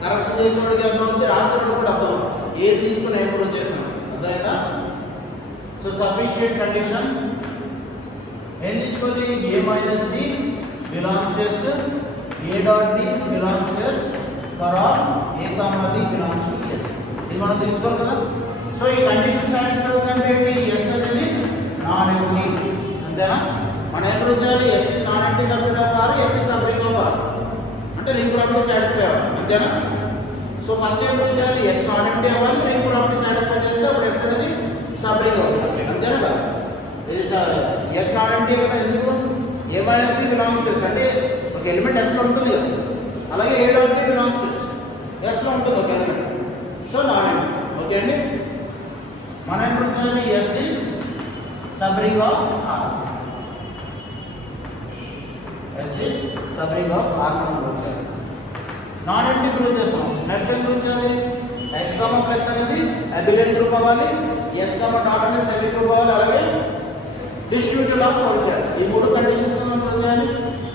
కరెక్షన్ చేసేవాడికి అర్థమవుతుంది, రాసేవాడికి కూడా అర్థమవుతుంది, ఏది తీసుకుని ఏం ప్రూవ్ చేసాం. అర్థమైందా? సో సఫిషియెంట్ కండిషన్ ఏం తీసుకోవాలి, A minus B belongs to S, A dot B belongs to S, for all A comma B belongs to S. ఇది మనం తీసుకోవాలి కదా. సో ఈ కండిషన్ సాటిస్ఫై అవుతుందంటే ఏంటి, ఎస్ అనేది నాన్ ఎంప్టీ. అంతేనా, మనం ఏం ప్రూవ్ చేయాలి, S is non empty subset of R, S is subring of R అంటే రింగ్ ప్రాపర్టీ సాటిస్ఫై అవ్వాలి. అంతేనా. సో ఫస్ట్ ఏం ప్రూవ్ చేయాలి, ఎస్ నాన్ ఎంప్టీ అవ్వాలి, రింగ్ ప్రాపర్టీ సాటిస్ఫై చేస్తే అప్పుడు ఎస్ అనేది సబ్ రింగ్ అవుతుంది. అంతేనా కదా. ఎస్ నాన్ ఎంప్టీ కదా, ఎందుకు, A minus B belongs to S అంటే ఒక ఎలిమెంట్ ఎస్లో ఉంటుంది కదా, అలాగే A dot B belongs to ఎస్లో ఉంటుంది ఒక element. So non empty. Okay అండి, మనం ఏం ప్రూవ్ చేయాలి, S is subring of R. S is subring of R మనం ప్రూవ్ చేయాలి. నాన్ ఎంటీ ప్రూవ్ చేస్తాం. నెక్స్ట్ ఏం ప్రూవ్ చేయాలి? ఎస్ కామా ప్లస్ అనేది అబిలియన్ గ్రూప్ అవ్వాలి, ఎస్ కామా డాట్ అనేది సెమీ గ్రూప్ అవ్వాలి, అలాగే డిస్ట్రిబ్యూటివ్ లాస్ ప్రూవ్ చేయాలి. ఈ మూడు కండిషన్స్ మనం ప్రూవ్ చేయాలి.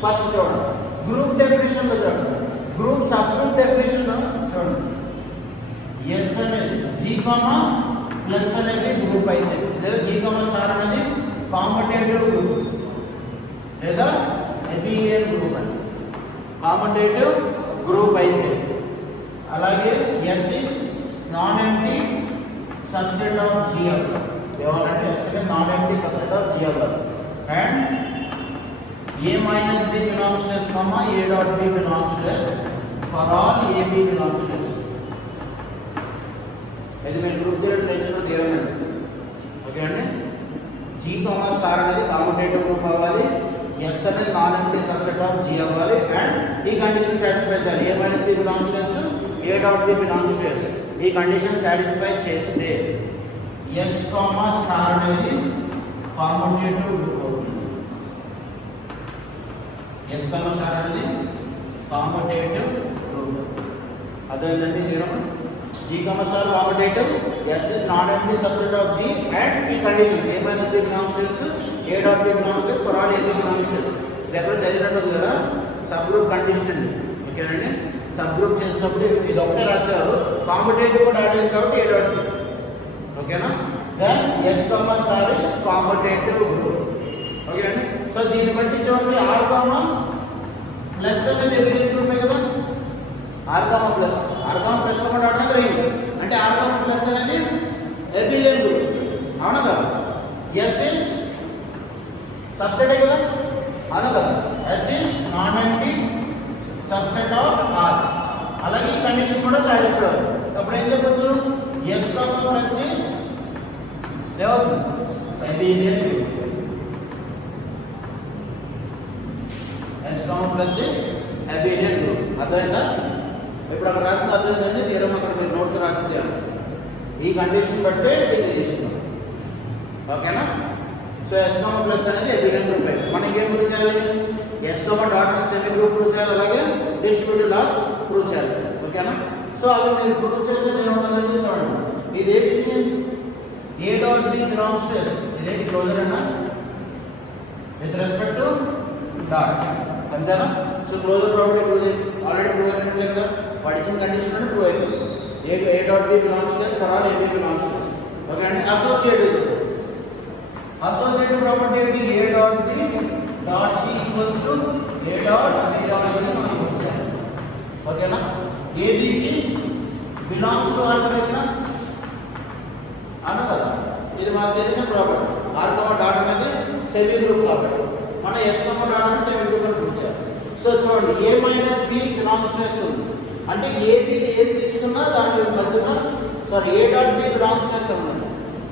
ఫస్ట్ చూడండి గ్రూప్ డెఫినేషన్ లో చూడండి, గ్రూప్ సబ్ గ్రూప్ డెఫినేషన్ లో చూడండి ఎస్ అనేది జీ కామా ప్లస్ అనేది గ్రూప్ అయితే లేదా జీ కామా స్టార్ అనేది కాంపిటేటివ్ గ్రూప్ లేదా అబిలియన్ గ్రూప్ అని కాంపిటేటివ్ గ్రూప్ అయితే, అలాగే S is non empty subset of G అవ్వాలి. ఏమనంటే ఎస్ అనేది non empty subset of G అవ్వాలి. And A minus B belongs to S, comma A dot B belongs to S for all A B belongs to S. ఇది మీరు group theory నేర్చుకున్న థియరీ అండి. ఓకే అండి. G comma star అనేది commutative group అవ్వాలి, S అనేది non empty subset of G అవ్వాలి, అండ్ ఈ కండిషన్ సాటిస్ఫై చేయాలి. A minus B belongs to S, A dot B belongs to S. ఈ కండిషన్ సాటిస్ఫై చేస్తే S కామా స్టార్ అనేది కాంపిటేటివ్ గ్రూప్ అవుతుంది. ఎస్ కామా స్టార్ అనేది కాంపిటేటివ్ గ్రూప్. అదేంటంటే theorem G comma star commutative, S is not empty subset of G, and ఈ conditions A minus B belongs to S, A dot B belongs to S for all A B belongs to S. ఇది ఎక్కడ చదివినట్టు కదా sub group condition అండి. ఓకేనండి. Sub group చేసినప్పుడు ఇది ఒకటే రాసేవారు, కాంపిటేటివ్ కూడా యాడ్ అయింది కాబట్టి ఏ డాట్ బి. ఓకేనా. Then S comma star is commutative group. ఓకేనండి. సో దీన్ని బట్టి చూడండి ఆర్ కామా ప్లస్ అనేది అబిలియన్ గ్రూపే కదా. R comma plus comma dot అనేది రింగ్ అంటే ఆర్ కామా ప్లస్ అనేది అబిలియన్ గ్రూప్, అవునా కదా. ఎస్ ఇస్ సబ్సెటే కదా, అవునా కదా. S is non empty subset of R, అలాగే ఈ కండిషన్ కూడా సాటిస్ఫై అవ్వాలి. అప్పుడు ఏం చెప్పొచ్చు? S comma plus is abelian group. Plus is abelian group. అర్థమైందా? ఇప్పుడు అక్కడ రాసింది అర్థమైందండి. తీయడం అక్కడ మీరు నోట్స్ రాసింది ఈ కండిషన్ బట్టే దీన్ని తీసుకున్నాం. ఓకేనా. సో ఎస్ కామా ప్లస్ అనేది అబిలియన్ గ్రూప్ అయితే మనకి ఏం ప్రూవ్ చేయాలి? ఎస్ కామా డాట్ అనేది సెమీ గ్రూప్ ప్రూవ్ చేయాలి, అలాగే డిస్ట్రిబ్యూటివ్ లాస్ ప్రూవ్ చేయాలి. ఓకేనా. సో అవి మీరు ప్రూవ్ చేసేది ఏముంటుందండి చూడండి. ఇదేంటి? A dot B belongs to S. ఇదేంటి క్లోజర్ అన్నా విత్ రెస్పెక్ట్ టు డాట్, అంతేనా. So closure property prove already prove అయిపోయింది కదా, వాటి ఇచ్చిన కండిషన్ అంటే ప్రూవ్ అయిపోయింది. A dot B belongs to S for all A B belongs to S. Okay అండి. అసోసియేటివ్ ప్రాపర్టీ ఏంటి? A dot B dot C equals to A dot B dot C మనం prove చేయాలి. ఓకేనా. ABC belongs to are కదా, అను కదా. ఇది మనకు తెలిసిన ప్రాపర్టీ. ఆర్ కామా డాట్ అనేది సెమీ గ్రూప్ కాబట్టి మనం ఎస్ కామా డాట్ అనేది సెమీ గ్రూప్ అని ప్రూవ్ చేయాలి. సో చూడండి A minus B belongs to S ఉంది అంటే ఏబిని ఏది తీసుకున్నా దాని మధ్యన A dot B belongs to S ఉంది.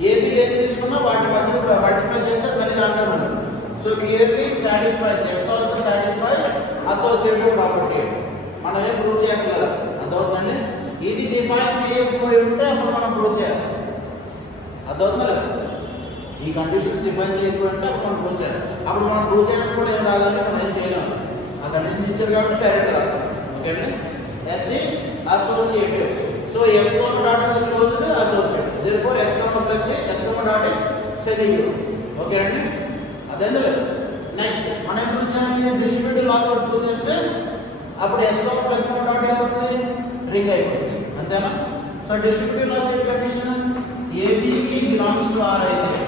ఏబిని ఏది తీసుకున్నా వాటి మధ్యలో మల్టిప్లై చేస్తే దాని దాంట్లో ఉంటుంది. So clearly satisfies S also satisfies associative property. మనం ఏం ప్రూవ్ చేయాలి కదా, అర్థమవుతుందండి. ఇది డిఫైన్ చేయకపోయి ఉంటే అప్పుడు మనం ప్రూవ్ చేయాలి. అర్థమవుతుంది కదా. ఈ కండిషన్స్ డిఫైన్ చేయకపోతే అప్పుడు మనం ప్రూవ్ చేయాలి. అప్పుడు మనం ప్రూవ్ చేయడానికి కూడా ఏం రాదంటే మనం ఏం చేయలేము. ఆ కండిషన్ ఇచ్చారు కాబట్టి డైరెక్ట్గా రాస్తాం. ఓకే అండి. S is associative. So S comma dot అనేది closed associative. Therefore S comma plus S comma dot is semigroup. Okay అండి. అదేందో లేదు. నెక్స్ట్ మనం ఏం ప్రూవ్ చేయాలి? డిస్ట్రిబ్యూటివ్ లాస్ అవుట్ ప్రూవ్ చేస్తే అప్పుడు S comma plus comma dot ఏమవుతుంది? రింగ్ అయిపోతుంది. అంతేనా. సో డిస్ట్రిబ్యూటివ్ లాస్ ఏంటి condition? ABC belongs to R అయితే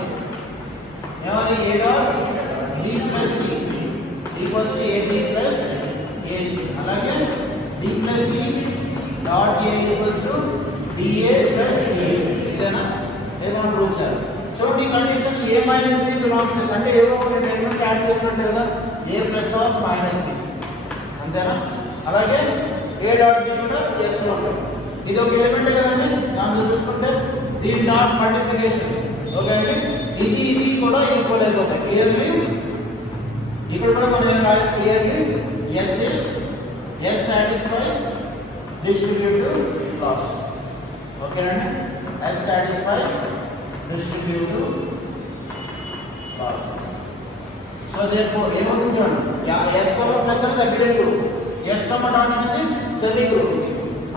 ఏమని? A dot D plus C equals to AB plus AC, అలాగే D plus C dot A equals to DA plus A. ఇదేనా ఏమన్నా prove చేయాలి. చూడండి ఈ condition A minus B belongs to అంటే ఏవో కొన్ని ఎలిమెంట్స్ యాడ్ చేసినట్టు కదా, A plus of minus B, అంతేనా. అలాగే ఏ డాట్ బి కూడా ఎస్ లో ఉంటుంది. ఇది ఒక ఎలిమెంట్ కదండి. దాంట్లో చూసుకుంటే దీని డాట్ మల్టిప్లికేషన్. ఓకే అండి. ఇది కూడా ఈక్వల్ అయిపోతాయి. క్లియర్లీ ఇక్కడ కూడా మనం ఏం రాయాలి? Clearly S is S satisfies distributive laws. ఓకేనండి. S satisfies distributive laws. So therefore ఏమవుతుంది చూడండి, ఎస్ కామా ప్లస్ అనేది abelian group, S comma dot అనేది సెమీ గ్రూప్.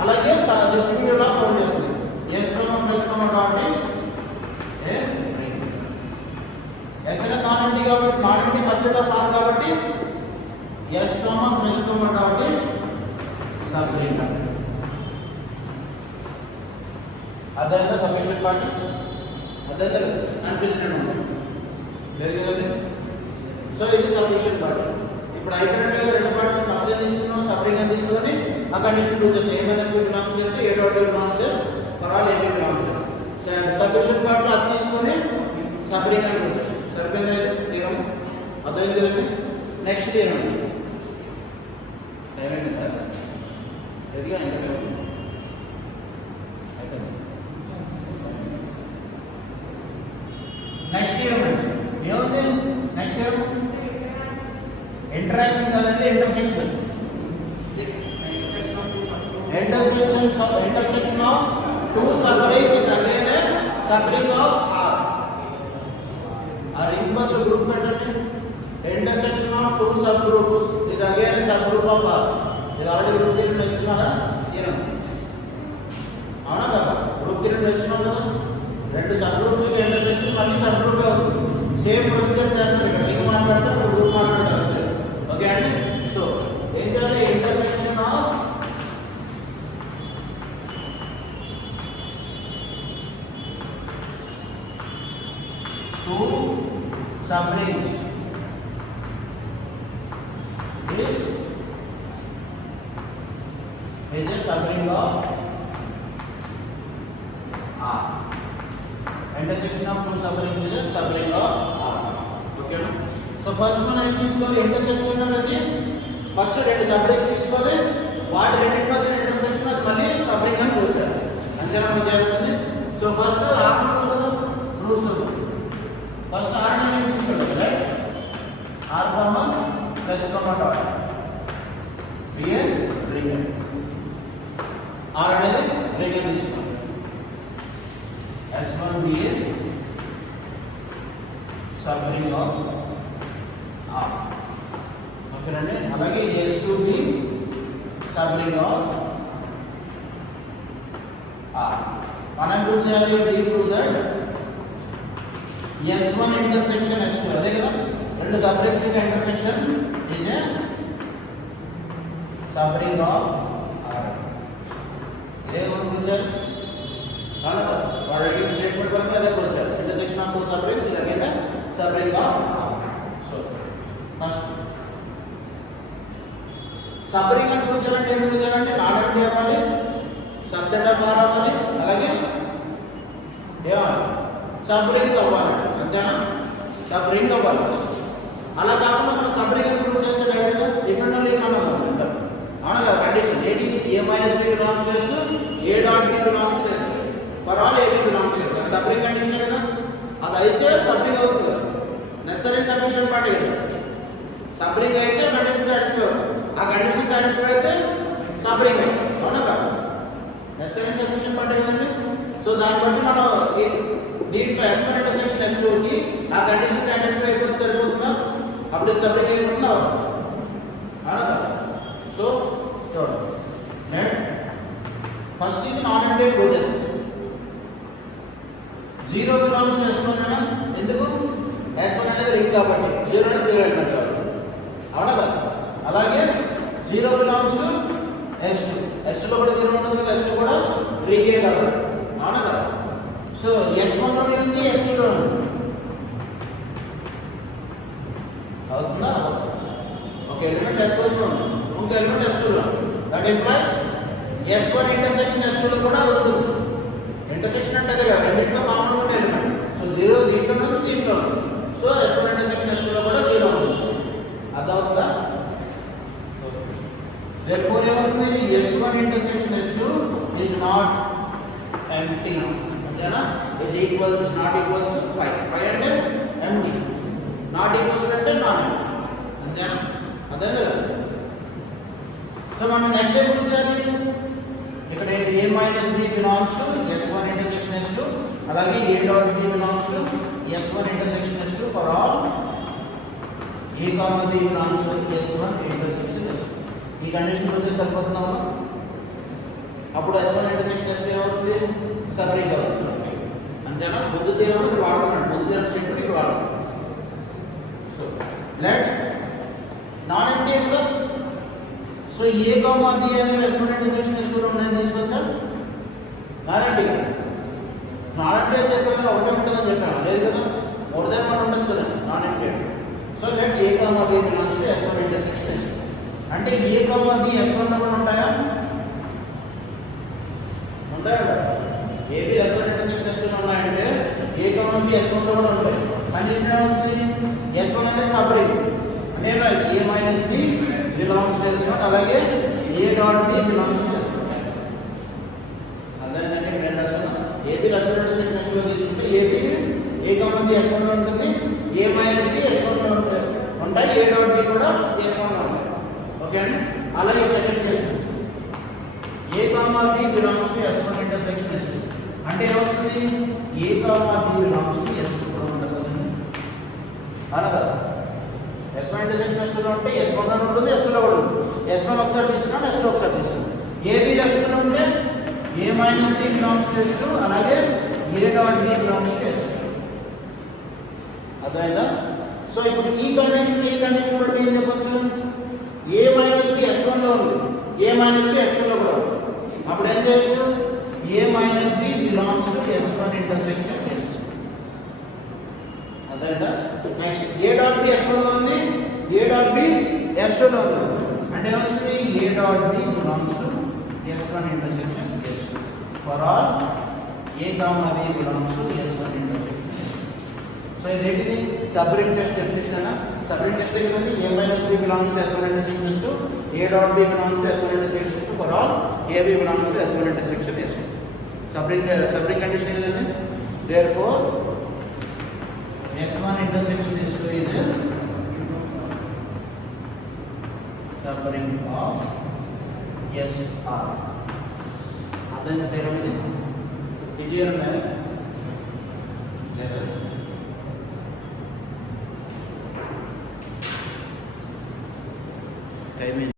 అలాగే డిస్ట్రిబ్యూటివ్ లా సాల్వ్ చేస్తుంది. S comma plus comma dot is a ring. S అనేది non empty కాబట్టి non empty subset of R కాబట్టి S comma plus comma dot is subring. అదేవిధంగా submission party అదే confusion ఉంటుంది లేదు కదండి. సో ఇది సబ్మిషన్ పార్టీ. ఇప్పుడు అయిపోయినట్టుగా రెండు పార్ట్స్ ఫస్ట్ ఏం తీసుకున్నాం, సబ్రింగ్ అని తీసుకొని ఆ కండిషన్ టూ చేసి ఏమైనా బిలాంగ్స్ చేసి ఏ డాట్ బిలాంగ్స్ చేసి ఫర్ ఆల్ ఏబీ బిలాంగ్స్ చేసి సబ్మిషన్ పార్ట్లో అది తీసుకొని సబ్రింగ్ అని వచ్చేసి సరిపోయింది తీరం. అర్థమైంది కదండి. నెక్స్ట్ తీరం ఏమైంది రెడీగా నెక్స్ట్ ఇయర్ ఏముంది, నెక్స్ట్ ఇయర్ ఇంటరాక్షన్ కదండి, intersection. Intersection of two subrings is again a subring of R. ఆ రింగ్ బదులు గ్రూప్ పెట్టండి. Intersection of two subgroups is again a subgroup of R. ఇది already group 3 నేర్చుకున్నారా? అవునా కదా? Group 3 నేర్చుకున్నాం కదా. రెండు సబ్ గ్రూప్స్ ఇంటర్సెక్షన్ మళ్ళీ సబ్ గ్రూప్ అవుతుంది. సేమ్ ప్రొసీజర్ చేస్తారు. ఇక్కడ రింగ్ మాట్లాడతారు, గ్రూప్ మాట్లాడతారు అంతే. ఓకే అండి. సో ఏం చేయాలి, intersection of two sub rings is a subring of R. Intersection of two subrings is a subring of R. Okay no? So first one I తీసుకోవాలి ఇంటర్సెక్షన్ అనేది ఫస్ట్ రెండు సబ్రింగ్స్ తీసుకోవాలి, వాటి రెండింటి మధ్య ఇంటర్సెక్షన్ అది మళ్ళీ సబ్రింగ్ అని పిలుస్తారు. అంతేనా మనం చేయాల్సింది. So first R rules first R అనేది తీసుకోవాలి right. R comma plus comma dot be a ring. R అనేది రింగ్ అని తీసుకోవాలి. S1 be a subring of R. ఓకేనండి. అలాగే S2 be subring of R. మనం ఏం చేయాలి, we prove that S1 intersection S2 అదే కదా, రెండు సబ్రింగ్స్ యొక్క intersection is a subring of R. ఇదే మనం చూసారు కాదా. already statement पर क्या देखो sir intersection of two subrings is again a subring of R. So first subring అని చూచాలంటే ఏం చూచాలంటే నాట్ ఎంటీ అవ్వాలి, సబ్సెట్ ఆఫ్ R అవ్వాలి, అలాగే ఏమవ్వాలి సబ్రింగ్ అవ్వాలి. అంతేనా, సబ్రింగ్ అవ్వాలి ఫస్ట్. అలా కాకుండా మనం సబ్రింగ్ అని చూచాలంటే డైరెక్ట్గా డిఫరెంట్ లీఫ్ అవ్వాలి. అవునా కదా కండిషన్ ఏంటి, ఏ మైనస్ బి బిలాంగ్స్ చేస్తూ ఏ డాట్ బి బిలాంగ్స్ చేస్తూ ఫర్ ఆల్ ఏబీ బిలాంగ్స్ చేస్తారు. సబ్రింగ్ కండిషన్ కదా, అది అయితే సబ్రింగ్ అవుతుంది కదా. నెసరీ సబ్మిషన్ పార్ట్ కదా, సబ్రింగ్ అయితే కండిషన్ సాటిస్ఫై అవుతుంది, ఆ కండిషన్ సాటిస్ఫై అయితే సబ్రింగ్ అవుతుంది. అవునా కదా, నెసరీ సబ్మిషన్ పార్ట్ కదండి. సో దాన్ని బట్టి మనం దీంట్లో S1 ఇంటర్సెక్షన్ S2కి ఆ కండిషన్ సాటిస్ఫై అయిపోతే సరిపోతుందా, అప్పుడు సబ్రింగ్ అయిపోతుందా? అవునా కదా. సో చూడండి నెట్ ఫస్ట్ ఇది నాన్ ఎంటీ ప్రూవ్ చేస్తుంది. 0 బిలాంగ్స్ టు S1 అన్నా, ఎందుకు S1 అనేది రింగ్ కాబట్టి 0 అంటే 0 ఎలిమెంట్ కాబట్టి. అవునా కదా. అలాగే 0 బిలాంగ్స్ టు S2, S2లో కూడా 0 ఉంటుంది కదా, S2 కూడా రింగే కాబట్టి. అవునా కదా. సో S1 లోనే ఉంది, S2లో ఉంది. అవుతుందా? ఒక ఎలిమెంట్ S1 లో ఉంది, ఇంకో ఎలిమెంట్ S2 లో. దట్ ఇంప్లైస్ S1 ఇంటర్సెక్షన్ S2లో కూడా అవుతుంది. ఇంటర్సెక్షన్ అంటే అదే కదా, రెండింటిలో కామన్ ఉండే ఎలిమెంట్. సో 0 దీంట్లో ఉంది, దీంట్లో ఉంది. సో S1 ఇంటర్సెక్షన్ S2లో కూడా 0 ఉంటుంది. అర్థమవుతుందా? therefore ఏమవుతుంది, S1 intersection S2 is not empty. అంతేనా, is equals not equals to 5. 5 అంటే empty, not equals to అంటే నాన్ ఎంటీ. అంతేనా, అదే కదా. సో మనం నెక్స్ట్ ఏం చూసాలి, ఇక్కడ A minus B belongs to S1 intersection S2, అలాగే A dot B belongs to S1 intersection S2 for all A comma B belongs to S1 intersection S2. ఈ కండిషన్ ఉంటే సరిపోతుందా? అప్పుడు S1 ఇంటర్సెక్షన్ S2 ఏమవుతుంది? సబ్రింగ్ అవుతుంది. అంతేనా? ముందు తీరం వాడుతున్నాడు, ముందు తీరం స్టేట్మెంట్ వాడుతున్నాడు. సో లెట్ నాన్ ఎంటీ కదా. సో ఏ కామా బి అనేవి S1 ఇంటర్సెక్షన్ S2 లో ఉన్నాయని తీసుకొచ్చా? నాన్ ఎంటీ కదా. నాన్ ఎంటీ అని చెప్పాను, ఒకటే ఉంటుందని చెప్పాను లేదు కదా, మోర్ దెన్ వన్ ఉండొచ్చు కదా non empty. So let a comma B belongs to S1 intersection S2. అంటే ఏ కామా బి S1 లో కూడా ఉంటాయా? ఉంటాయా? ఏబి S1 ఇంటర్సెక్షన్ S2 లో ఉన్నాయంటే ఏ కామా బి S1 లో కూడా ఉంటాయి. కండిషన్ ఏమవుతుంది? S1 అనేది సబ్ రింగ్ అంటే A minus B belongs to S1, అలాగే A dot B belongs to S1. అదేంటంటే రెండు రాస్తాను. ఏబి S1 ఇంటర్సెక్షన్ S2 లో తీసుకుంటే ఏబి ఏ కామా బి S1 లో ఉంటుంది, ఏ మైనస్ బి S1 లో ఉంటాయి, ఏ డాట్ బి కూడా S1 లో ఉంటాయి. ఓకే అండి. అలాగే second case A comma B belongs to S1 intersection S2 అంటే ఏమొస్తుంది? A comma B belongs to S2 కూడా ఉంటుంది అనగా S1 ఇంటర్సెక్షన్ S2 లో ఉంటే S1 లో ఉంటుంది, S2 లో కూడా ఉంటుంది. S1 ఒకసారి తీసుకున్నాం, S2 ఒకసారి తీసుకున్నాం. ఏబి S2 లో ఉంటే A minus B belongs to S2, అలాగే A dot B belongs to S2. అర్థమైందా? సో ఇప్పుడు ఈ కండిషన్ బట్టి ఏం చెప్పొచ్చు? ఏ మైనస్ బి S1 లో ఉంది, ఏ మైనస్ బి S2 లో కూడా ఉంది. అప్పుడు ఏం చేయొచ్చు? A minus B belongs to S1 intersection S2. అర్థమైందా? నెక్స్ట్ ఏ డాట్ బి S1 లో ఉంది, ఏ డాట్ బి S2 లో ఉంది అంటే ఏమొస్తుంది? A dot B belongs to S1 intersection S2 for all A comma B belongs to S1 intersection. So ఇదేంటిది? Subring test definition అన్న. Subring test ఏంటంటే A minus B belongs to S1 intersection S2, A dot B belongs to S1 intersection S2 for all A B belongs to S1 intersection S2. Subring condition ఏదండి? Therefore S1 intersection S2 is a subring of SR. అర్థమైందా? తీరం ఇది ఈజీ అంటే లేదా టైం